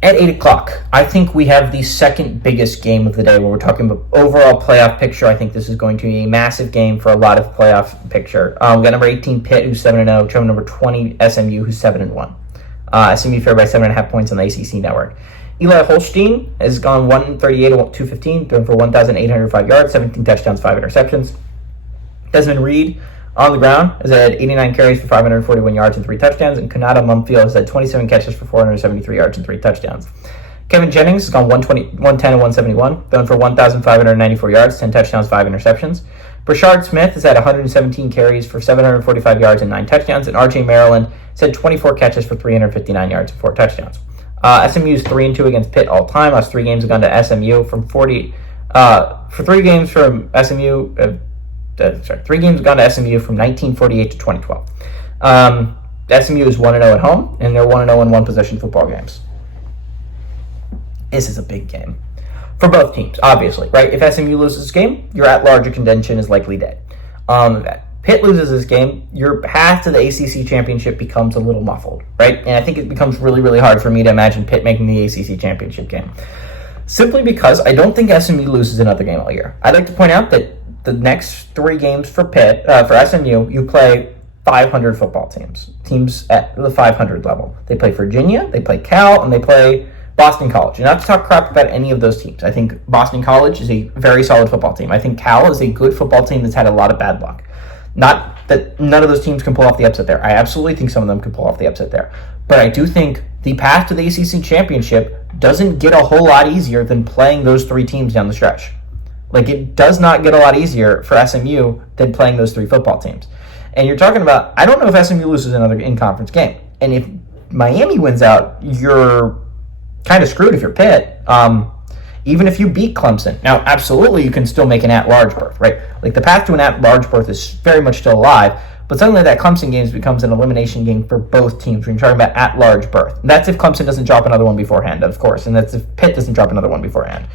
At 8 o'clock, I think we have the second biggest game of the day where we're talking about overall playoff picture. I think this is going to be a massive game for a lot of playoff picture. We got number 18, Pitt, who's 7-0, traveling number 20, SMU, who's 7-1. SMU favored by 7.5 points on the ACC network. Eli Holstein has gone 138 to 215, thrown for 1,805 yards, 17 touchdowns, 5 interceptions. Desmond Reed on the ground has had 89 carries for 541 yards and 3 touchdowns, and Kanata Mumfield has had 27 catches for 473 yards and 3 touchdowns. Kevin Jennings has gone 110 and 171, thrown for 1,594 yards, 10 touchdowns, 5 interceptions. Brashard Smith has had 117 carries for 745 yards and 9 touchdowns, and RJ Maryland has had 24 catches for 359 yards and 4 touchdowns. SMU is 3-2 against Pitt all time. Last 3 games have gone to SMU from 40. For 3 games from SMU. 3 games have gone to SMU from 1948 to 2012. SMU is 1-0 at home, and they're 1-0 in one-possession football games. This is a big game for both teams, obviously, right? If SMU loses this game, your at-large contention is likely dead. If Pitt loses this game, your path to the ACC championship becomes a little muffled, right? And I think it becomes really, really hard for me to imagine Pitt making the ACC championship game. Simply because I don't think SMU loses another game all year. I'd like to point out that the next 3 games for Pitt, for SMU, you play 500 football teams at the 500 level. They play Virginia, they play Cal, and they play Boston College. And not to talk crap about any of those teams. I think Boston College is a very solid football team. I think Cal is a good football team that's had a lot of bad luck. Not that none of those teams can pull off the upset there. I absolutely think some of them can pull off the upset there. But I do think the path to the ACC championship doesn't get a whole lot easier than playing those 3 teams down the stretch. Like, it does not get a lot easier for SMU than playing those 3 football teams. And you're talking about, I don't know if SMU loses another in-conference game. And if Miami wins out, you're kind of screwed if you're Pitt. Even if you beat Clemson. Now, absolutely, you can still make an at-large berth, right? Like, the path to an at-large berth is very much still alive, but suddenly that Clemson game becomes an elimination game for both teams when you're talking about at-large berth. And that's if Clemson doesn't drop another one beforehand, of course, and that's if Pitt doesn't drop another one beforehand.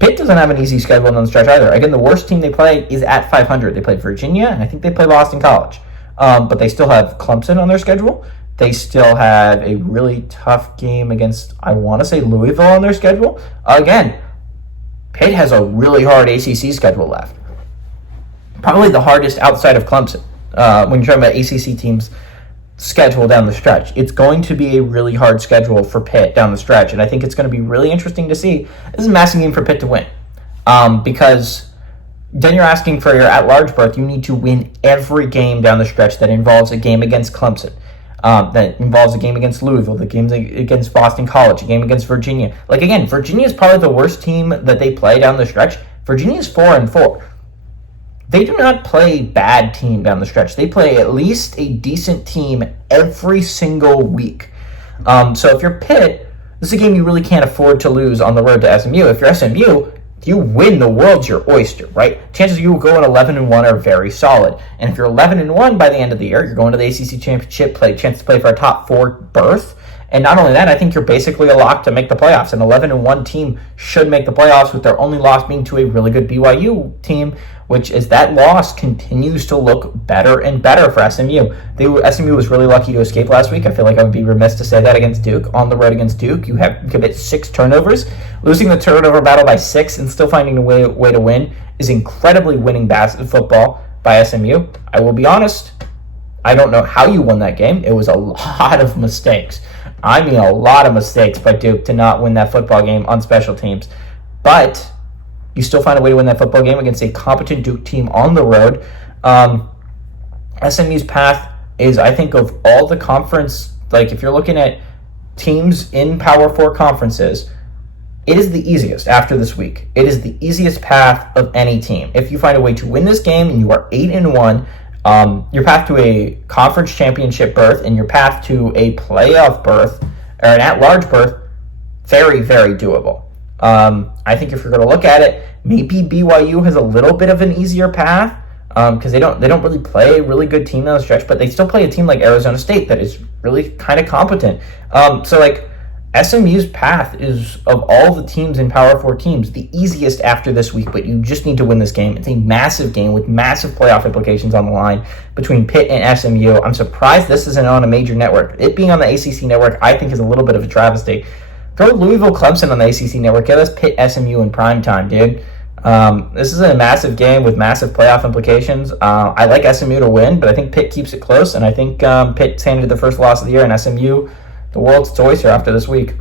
Pitt doesn't have an easy schedule down the stretch either. Again, the worst team they play is at 500. They play Virginia, and I think they play Boston College. But they still have Clemson on their schedule. They still have a really tough game against, I want to say, Louisville on their schedule. Again, Pitt has a really hard ACC schedule left. Probably the hardest outside of Clemson when you're talking about ACC teams' schedule down the stretch. It's going to be a really hard schedule for Pitt down the stretch, and I think it's going to be really interesting to see. This is a massive game for Pitt to win because then you're asking for your at-large berth. You need to win every game down the stretch that involves a game against Clemson. That involves a game against Louisville, the games against Boston College, a game against Virginia. Like, again, Virginia is probably the worst team that they play down the stretch. Virginia is 4-4. They do not play bad team down the stretch. They play at least a decent team every single week. So if you're Pitt, this is a game you really can't afford to lose on the road to SMU. If you're SMU, you win, the world's your oyster, right? Chances you will go 11-1 are very solid. And if you're 11-1 by the end of the year, you're going to the ACC championship, chance to play for a top 4 berth. And not only that, I think you're basically a lock to make the playoffs. An 11-1 team should make the playoffs, with their only loss being to a really good BYU team, which is that loss continues to look better and better for SMU. SMU was really lucky to escape last week. I feel like I would be remiss to say that against Duke. On the road against Duke, you commit 6 turnovers. Losing the turnover battle by 6 and still finding a way to win is incredibly winning football by SMU. I will be honest, I don't know how you won that game. It was a lot of mistakes. I mean, a lot of mistakes by Duke to not win that football game on special teams. But you still find a way to win that football game against a competent Duke team on the road. SMU's path is, I think, of all the conference, like if you're looking at teams in Power 4 conferences, it is the easiest after this week. It is the easiest path of any team. If you find a way to win this game and you are 8-1, your path to a conference championship berth and your path to a playoff berth or an at-large berth, very, very doable. I think if you're going to look at it, maybe BYU has a little bit of an easier path because they don't really play a really good team down the stretch, but they still play a team like Arizona State that is really kind of competent. So like SMU's path is, of all the teams in Power 4 teams, the easiest after this week, but you just need to win this game. It's a massive game with massive playoff implications on the line between Pitt and SMU. I'm surprised this isn't on a major network. It being on the ACC network, I think, is a little bit of a travesty. Throw Louisville Clemson on the ACC network. Get us Pitt SMU in prime time, dude. This is a massive game with massive playoff implications. I like SMU to win, but I think Pitt keeps it close, and I think Pitt's handed the first loss of the year, and SMU, the world's choice here after this week.